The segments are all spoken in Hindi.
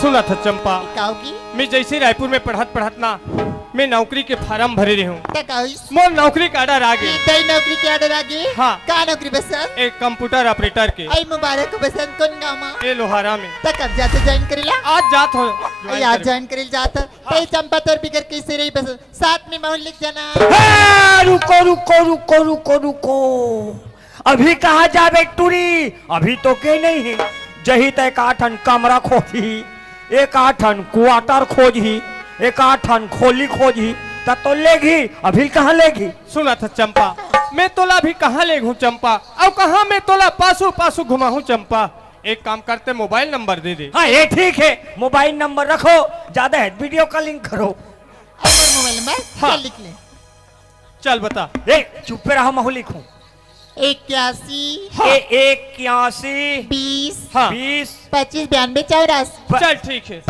सुना था चंपा, मैं जैसे रायपुर में पढ़त ना मैं नौकरी के फार्म भरे रही हूँ। मोर नौकरी का ऑर्डर आ गई। नौकरी के ऑर्डर आ गई? हाँ। का नौकरी बसन? एक कंप्यूटर ऑपरेटर के। आई मुबारक बसन कौन गाँव में? ये लोहारा में। तक कब जाते ज्वाइन करेला? आज जात हो। आज ज्वाइन करेल जाता। तई चंपा तोर बिगर कैसे रही बसन? साथ में मोहन लिख जाना। रुको रुको रुको रुको रुको, अभी कहाँ जाबे टूरी? अभी तो के नहीं है। जही तक आठन कमरा खोजी, एक आठन क्वार्टर खोजी, एक आठन खोली खोजी, तब तो लेगी। अभी कहाँ लेगी? सुना था चंपा, मैं तोला अभी कहाँ ले घूँ चंपा, अब कहाँ मैं तोला पासू पासू घुमा हूँ चंपा। एक काम करते, मोबाइल नंबर दे दे। हाँ ये ठीक है, मोबाइल नंबर रखो, ज्यादा है वीडियो कॉलिंग करो। मोबाइल नंबर हाँ। लिख ले। चल बता। चुप पे रहा, मैं लिखूं। 81 81 20 20 25 92 84। चल ठीक है।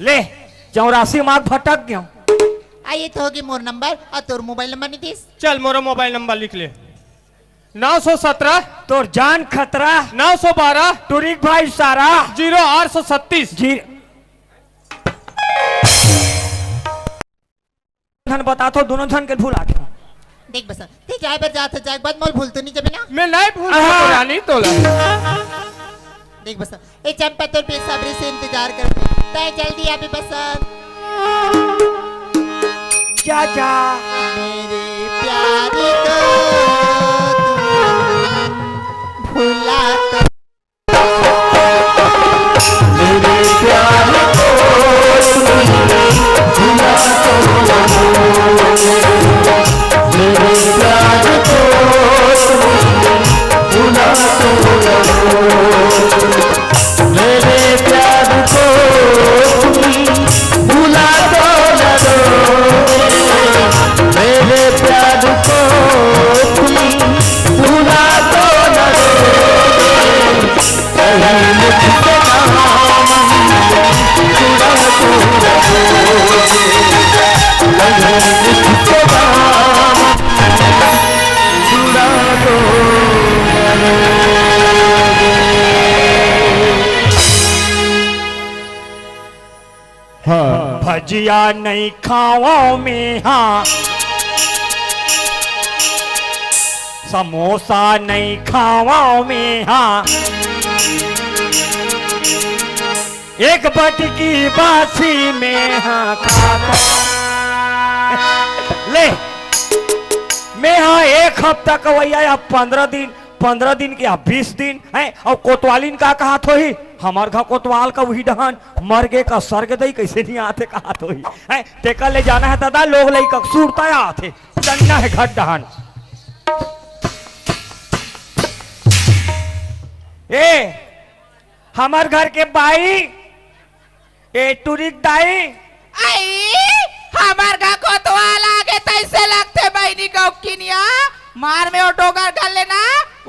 ले 84 मार्क भटक गया। आइए तो होगी मोर नंबर और तोर मोबाइल नंबर नहीं दिस। चल मोरा मोबाइल नंबर लिख ले। 917 तोर जान खतरा। 912 टूरिक भाई सारा 0836 धन बता तो दोनों धन के भूल आ गया। देख बस ते जाए पर जाते जाए बाद मोल भूल तो नहीं जबे ना? मैं नहीं भूल रानी तोला। देख बस ए चंपा तोर बेसब्री से इंतजार कर तय जल्दी आ बे बस। जा जा मेरे प्यारे को तुम भुला तो मेरे प्यार को भुला मेरे प्यार को भुला मेरे प्यार को भुला दो मेरे प्यार को भुला दो कहीं मुझसे भजिया नहीं खाओ में, हाँ समोसा नहीं खाओ में, हाँ एक बटकी बासी में, हाँ खाता ले मैं, हाँ एक हफ्ता का वही आया 15 दिन के 20 दिन है। और कोतवालिन का कहा तो ही हमार घर कोतवाल का वही डहान मर गए का सर्ग दई कैसे नहीं आते कहा तो ही है। टेका ले जाना है दादा, लोग लई का सूरता आते चन्ना है घर डहान। ए हमार घर के बाई ए टूरिक दाई आई हमार घर कोतवाल आगे तैसे लगते बहनी गौकिनिया मार में ऑटोगर कर लेना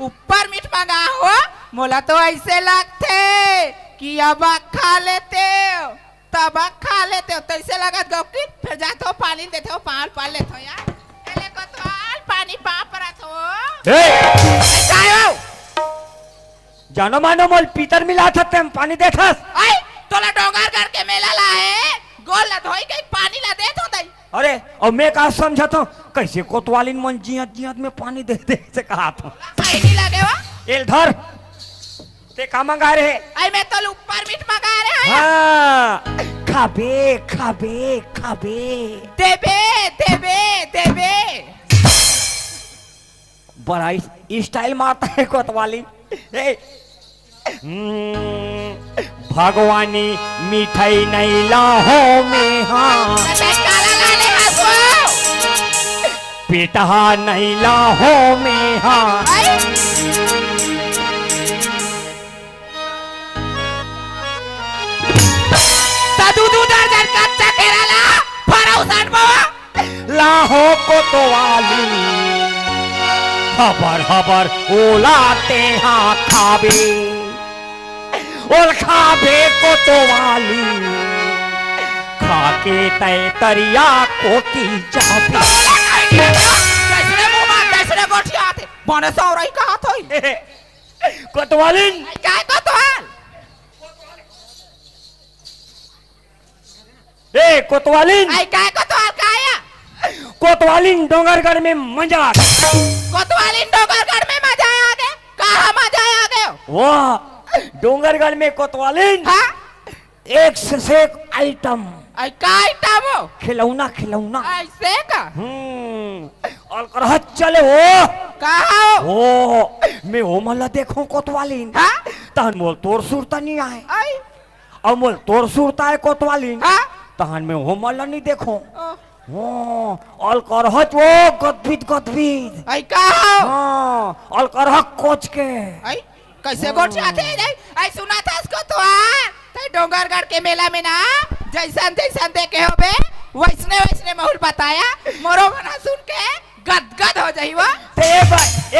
ऊपर मीठ मंगा हो मोला तो ऐसे लगते कि अब खा लेते हो तब खा लेते हो तैसे लगत गौकी फिर जाते हो पानी देते हो पाल लेते हो यार एले कोतवाल पानी परत हो जानो मानो मोल पीतर मिला था तेम पानी देथस आई तोला डोंगर घर के मेला ला है गोल ला धोई के पानी ला दे तो दई। अरे और मैं कहा समझा था कैसे कोतवालिन मन जियत में पानी दे से कहा था सही नहीं लगे वा एल धर ते का मंगा रहे आई मैं तो ऊपर मीठ मंगा रहे हैं। हाँ खाबे खाबे खाबे देबे देबे देबे बड़ा स्टाइल मारता है कोतवालिन। भगवानी मिठाई नहीं लाहो में, हाँ पेटहा नहीं लाहो में, हाँ हो कोतवाली हबर हबर ओलाते हाँ खाबे ओल खाबे कोतवाली खाके तय तरिया कोती जाबे कैसरे मुंह मार कैसरे गोठिया थे बने सौरई कहा थई कोतवाली काय कोतवाल ए कोतवाली आई काय कोतवाल काया कोतवाली डोंगरगढ़ में मजा कोतवाल डोंगरगढ़ में मजा आ गया कहा मजा आ गया वाह डोंगरगढ़ में कोतवाली हाँ एक से एक आइटम आई काय टामो खिलौना खिलौना ऐसे का और करह चले हो कहा हो ओ मैं ओ मला देखो कोतवाली हाँ तहन मोल तोर सुरता नहीं आए आई और मोल तोर सुरता है कोतवाली हाँ तहन में ओ मला नहीं देखो ओ, ओ और करह वो गदबिद आई कहा हो हाँ और करह कोच के आई कैसे गोठिया थे आई सुना था इसको तो तई डोंगरगढ़ के मेला में ना जैसन जैसन देखे हो बे वैसने वैसने महल बताया मोरो बना सुन के गदगद हो जाई वो तो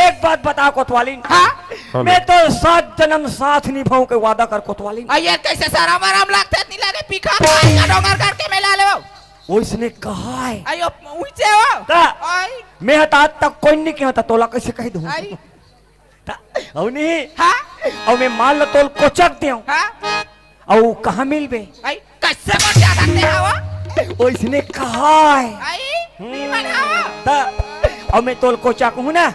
एक बात बता कोतवाली हाँ मैं तो 7 जन्म साथ निभाऊं के वादा कर कोतवाली आई ये कैसे सारा आराम लगता है नहीं लगे पीखा खाएगा डोंगरगढ़ के मेला ले वो इसने कहा है आई ऊंचे हो ता आई मैं हता तक कोई नहीं कहता तोला कैसे कह दूं आई औ नहीं हाँ और मैं मान लो तोल कोचक दे हाँ और कहाँ मिलबे आई कैसे गोठिया सकते हैं वो वो इसने कहा है आई नहीं बनाओ ता और मैं तोल कोचक हूँ ना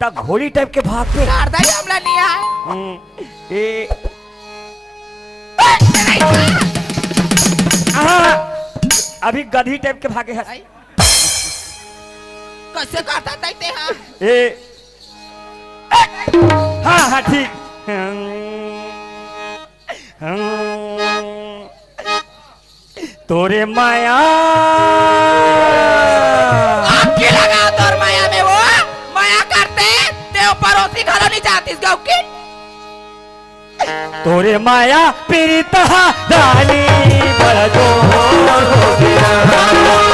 ता घोड़ी टाइप के भाग पे कारदा ही हमला नहीं आए ए आहा, अभी गधी टाइप के भागे है आई कैसे करता तैते हाँ ए हाँ हाँ ठीक तोरे माया आपकी लगा तोर माया में वो माया करते ते ऊपर होती घरों नहीं जाती इस गाँव की तोरे माया पीड़ित रानी बड़ो हो गया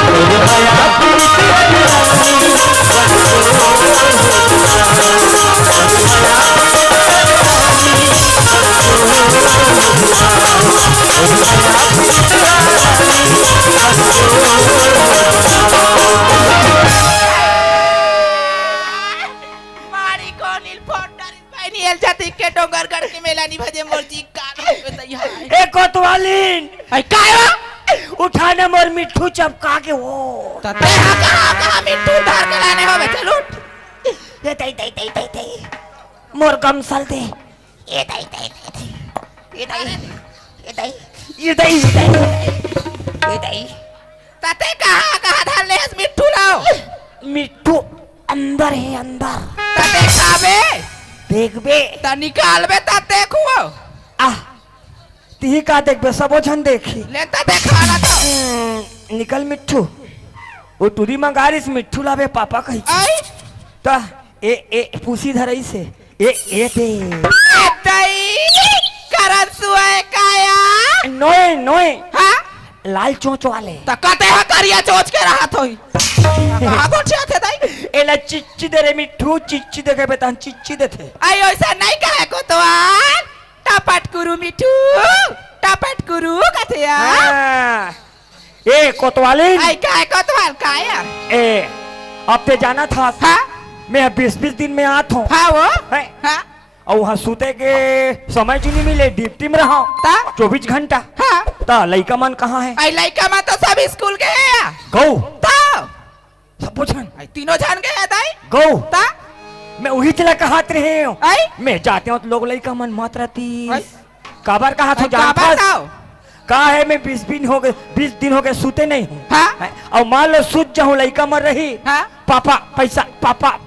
तोरे माया पीड़ित मारी को नील फोटर पानी एल जाती के डोंगरगढ़ के मेला नहीं भजे मोरजी का ए कोतवालीन आई काय हो उठाने मोर मिठू चपका के वो तते हाँ कहाँ मिट्टू धार के लाने हो बच्चे लूट ये दई मोर गमसल दे ये दई तते कहाँ धार ले इस मिट्टू लाओ मिठू अंदर है अंदर तते खाबे देख बे ता निकाल बे तते खुओ आह ती का देख बे सबो झन देखी ले तते खाना तो निकल मिठू वो टूरी मंगारिस मिठू लावे पापा कही आई ता ए पूसी धरई से ए दे तई करन सुए काया नोए हाँ लाल चोंच वाले तो कहते हैं करिया चोच के रहा थोई कहाँ गोठिया थे दाई एला चिच्ची दे रे मिठू चिच्ची दे के बेतान चिच्ची दे थे आई ऐसा नहीं कहे को तो टपट कुरु मिठू टपट कुरु कहते यार ए कोतवाली आई काहे को तो काया ए अब ते जाना था हाँ मैं 20 दिन में आता हूँ हाँ वो है? हाँ और वहाँ सूते के समय जी नहीं मिले ड्यूटी में रहा ता 24 घंटा हाँ ता लइका मन कहाँ है आई लइका में तो सब स्कूल के है या गौ ता सब पूछन आई तीनों जान के है दाई गौ ता मैं वही चला कहात रहे हूँ आई मैं जाते हूँ तो लोग लइका मन मात रहती आई? काबर कहा था आई जान काबर ताओ कहा है मैं 20 दिन हो गए सूते नहीं हूँ हाँ है? और मान लो सूत जाऊँ लइका मर रही हाँ पापा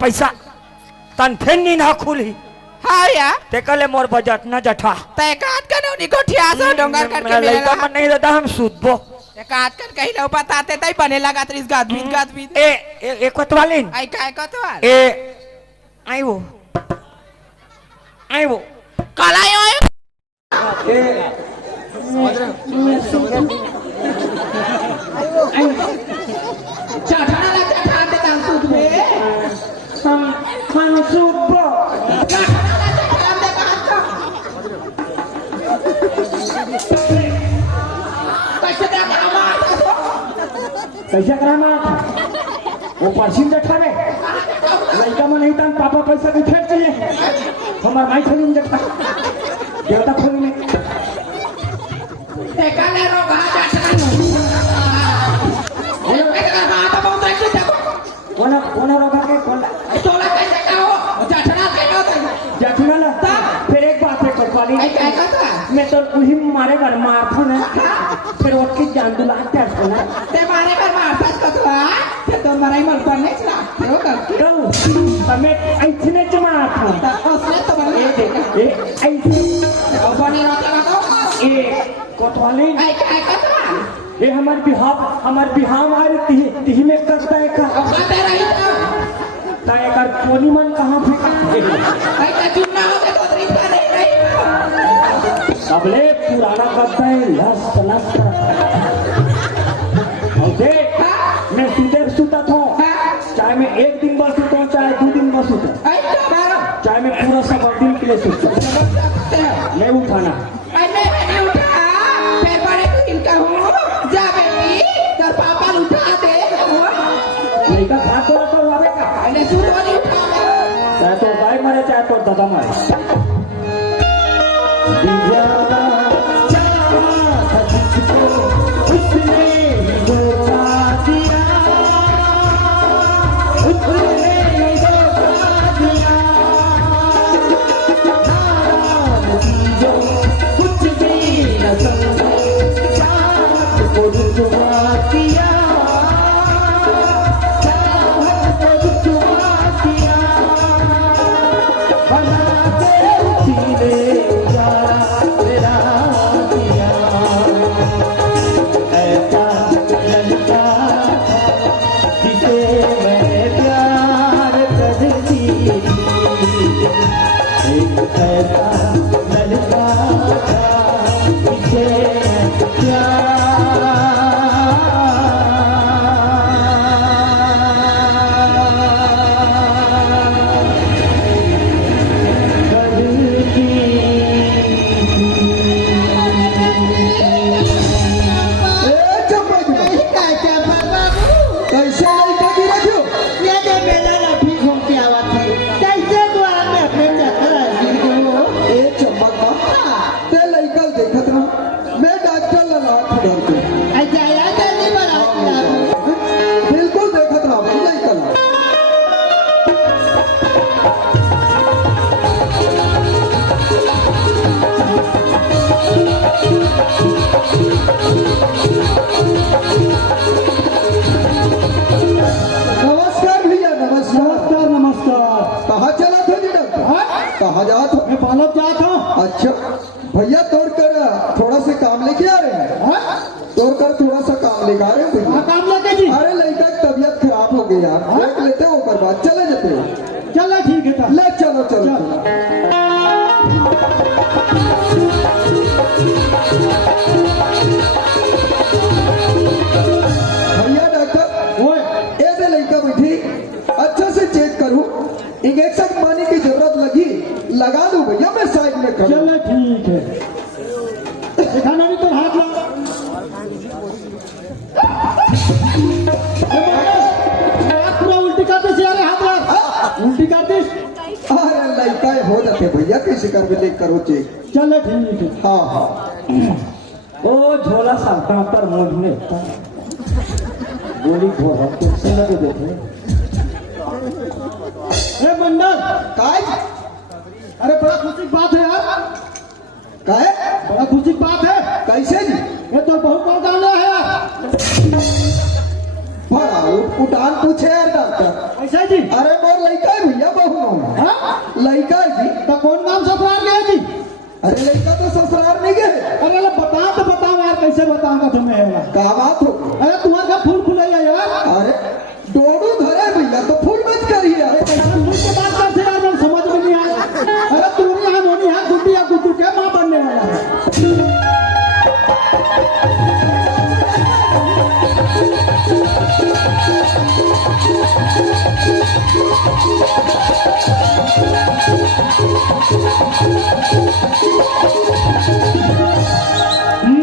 पैसा तन फिर नींद हा खुली हाँ या ते कले मोर बजट न जठा तय काट कर उन्हीं को ठियासो डोंगर करके लइका मेला मन नहीं रहता हम सूतबो ये काट कर कहीं लो बताते तय बने लगा त्रिस गाद बीत ए कोतवालीन आई काय को तो ए आई वो कलाई ओए चाठाना लग कैसे कराना था वो पर्सिन देखा रे लड़का में नहीं था पापा पैसा भी फेंक चाहिए हमारा माई खोली में देखा देवता खोली में देखा ले रो कहाँ जाता कौन रोगा के कौन तोला कैसे का हो जाठना कैसे होता जटना लगता फिर एक बात है कटवाली क्या कहता मैं तो उही मारे घर मारता ना फिर उसकी जान दुला त्याग ना ते मारे पर मारतात का तू ते तो मराई मर पर नहीं चला हो का कल मैं ऐसे मारता असले तो बना ये देख ये ऐसे अब बने रहता का ये कटवाली आई क्या कहता ये हमारे बिहार हमारे तिही में करता है का कहते रही तो ताए कर कोनी मन कहाँ फेंका आई का चुनना हो के तो तरीका नहीं रही सबले पुराना करता है लस लस और देख मैं सुता था चाहे मैं एक दिन बस सुता हूँ चाहे 2 दिन बस सुता आई का बारो चाहे मैं पूरा 7 दिन के लिए सुता मैं उठाना आई नहीं उठा फिर बड़े को इनका हो जा बेटी तेरे पापा उठा दे नहीं का हाथ तो रखो वाले का अरे सुन वाली उठा चाहे तो भाई मारे चाहे तो दादा मारे दीवाना चाहा तुझको उसने धोखा दिया उसने धोखा दिया जो कुछ भी न समझे चाहत को रुसवा किया चाहत को रुसवा किया बना के सीने उजाला मेरा दिया ऐसा लड़का जिसे मैं प्यार करती एक ऐसा लड़का था जिसे कहाँ जा था? मैं पालक जात हूँ अच्छा भैया तोड़ कर थोड़ा सा काम लेके आ रहे हैं तोड़ कर थोड़ा सा काम लेके आ रहे हैं भैया काम लेके जी अरे लड़का की तबीयत खराब हो गई यार देख लेते हो कर बाद चले जाते हो चलो ठीक है तो ले चलो चलो भैया डॉक्टर वो ये दे लड़का बैठी अच्छा से चेक करूं इंजेक्शन पानी की जरूरत लगी लगा दूं भैया मैं साइड में खड़ा चलो ठीक है दिखाना भी तो हाथ ला पूरा उल्टी करते से अरे हाथ ला उल्टी करते अरे लड़का हो जाते भैया कैसे कर भी लेकर करो चेक चलो ठीक है हाँ हाँ ओ झोला सा पर मुंह में गोली घोर तुमसे लगे देखे अरे मंडल काय अरे बड़ा खुशी की बात है यार काय बड़ा खुशी की बात है कैसे जी ये तो बहुत बड़ा डाले है यार बड़ा उठान पूछे यार डॉक्टर ऐसा जी अरे मोर लड़का है भैया बहु हाँ लड़का है जी तो कौन नाम ससुराल गया जी अरे लड़का तो ससुराल नहीं गए अरे ले बता तो बताओ यार कैसे बताऊंगा तुम्हें यार क्या बात हो अरे तुम्हारे घर फूल खुले यार अरे डोडू धरे भैया तो फूल मत करिए अरे फूल के बात करते यार मैं समझ में नहीं आया अरे तुम्हारी यहाँ मोनी यहाँ गुड्डी या गुड्डू क्या माँ बनने वाला है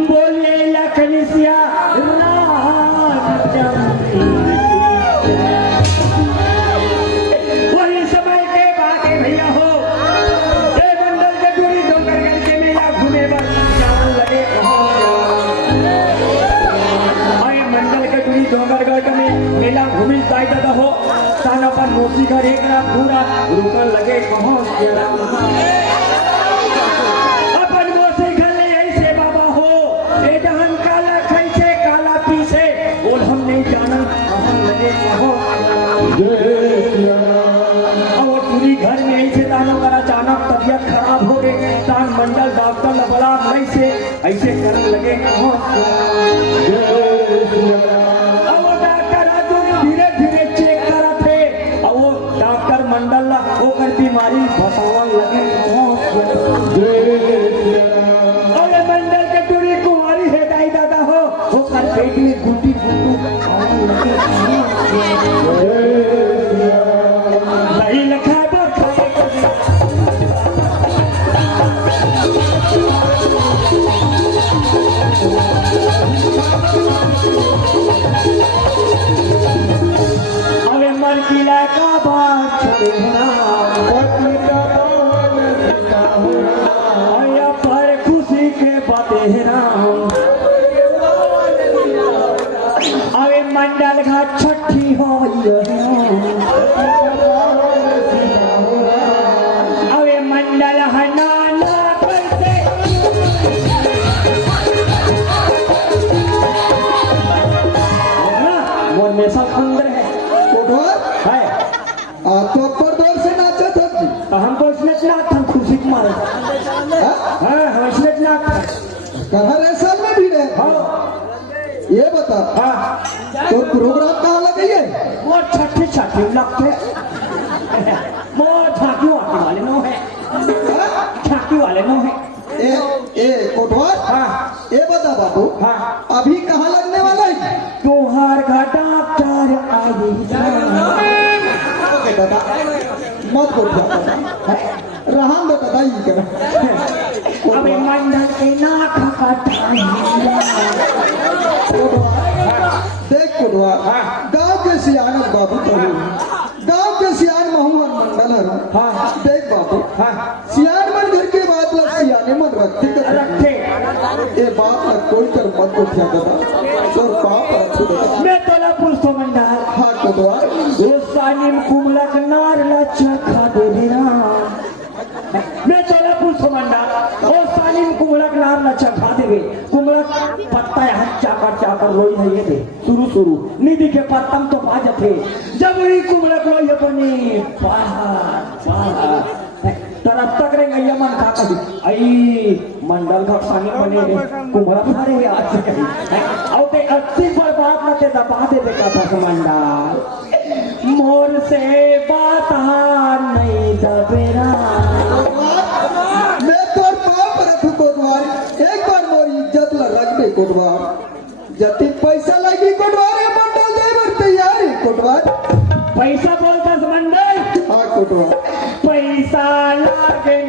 बोलिए लखनिया राम दादा हो तान अपन मोची घर एक रात पूरा रुकन लगे कहो अपन मोची घर ले ऐसे बाबा हो ए दहन काला खैसे काला पीसे बोल हम नहीं जानन कहाँ लगे कहो और पूरी घर में ऐसे तानो कर अचानक तबियत खराब हो गई तान मंडल डॉक्टर लबला नहीं से ऐसे करने लगे कहो मंडल होकर बीमारी बतावा लगे और मंडल के टूरी कुमारी है दाई दादा हो होकर पेट में गुटी गुटू लगे नहीं लखा दो अरे मन किला का बात पर खुशी के बतेरा अरे मंडल घाट छठी हो अरे मंडल हनाना करते मोर में सब अंदर है कोटवाल है तो अपर दौर से नाचा था जी हमको इसमें नाथ हम खुशी कुमार हाँ? हाँ हम इसमें नाथ कहाँ रहे साल में भी रहे हाँ ये बता हाँ तो प्रोग्राम कहाँ लगी है वो छठी छठी लगते वो झांकी वाले नो है झांकी वाले नो है ए कोटवाल हाँ ये बता बाबू हाँ अभी कहाँ लगने वाला है तुहार घाटा चार आई ओके दादा मत कोटवाल रहम दो दादा ये कर अबे मंडल के नाक कटाई देख कोटवाल गांव के सियान बाबू तो गांव के सियान मोहम्मद मंडल है हाँ देख बाबू हाँ सियान मन घर के बाद लग सियाने मन रखते कर रखे ये बात न कोई कर मत उठा दादा तो पाप रखो दादा मैं तोला पुरुष मंडल हाँ कोटवाल सानिम कुमलक नार लच्छा खा दे देना मैं तोला पुरुष मंडल ओ सानिम कुमलक नार लच्छा खा देवे कुमलक पत्ता यहाँ चाकर चाकर रोई है ये दे शुरू निधि के पत्तम तो पा जाते जब वही कुमलक रोई अपनी तरफ तक रहेंगे ये मन खा कभी आई मंडल का सानी बने रे कुमलक मारे हुए आज से कहीं और ते 80 पर बात न ते दबा दे देखा था मंडल मोर से बात नहीं दबेरा मैं तोर पाप रखू कोटवाल एक बार मोरी इज्जत ला रख दे कोटवाल जति पैसा लगी कोटवाल ये मंडल दे बर तैयार है कोटवाल पैसा बोलता मंडल हाँ कोटवाल पैसा लागे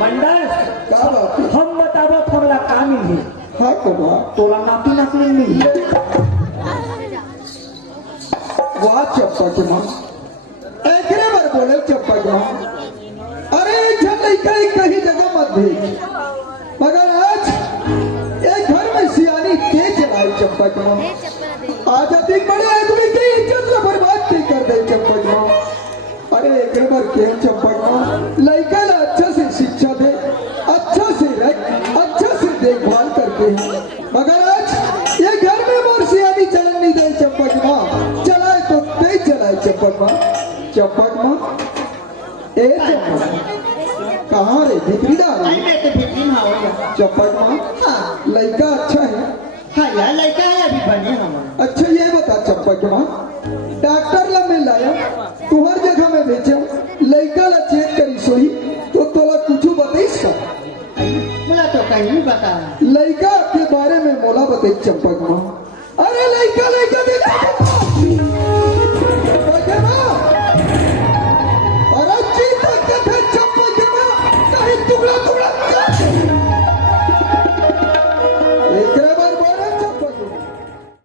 मंडल क्या बात है हम बताबो थोड़ा काम ही हाँ कोटवाल तोला नापी नकली नहीं वाह चप्पा के मां एकरे बार बोले चप्पा के मां अरे जब कहीं जगह मत भेज मगर आज एक घर में सियानी तेज चलाई चप्पा के मां आज अधिक बड़े आदमी की इज्जत ला बर्बाद नहीं कर दे चप्पा के मां अरे एकरे बार के चप्पा के मां लड़का ला अच्छा से शिक्षा दे अच्छा से रख अच्छा से देखभाल करते हैं मगर आज ये घर में मोर सियानी चलन नहीं दे चप्पा के मां चलाए तो तेज चलाए चप्पक मां ए चप्पक कहाँ रे भितरी डाल मैं तो भित्री में आऊंगा चप्पक मां हाँ लड़का अच्छा है हाँ यार लड़का है अभी बने हम अच्छा ये बता चप्पक मां डॉक्टर ला मैं लाया तुहर जगह में भेजा लड़का ला चेक करी सोई तो तोला कुछ बताइस का मुझे तो कहीं बता लड़का के बारे में मोला बताई चप्पक मां अरे लड़का देखा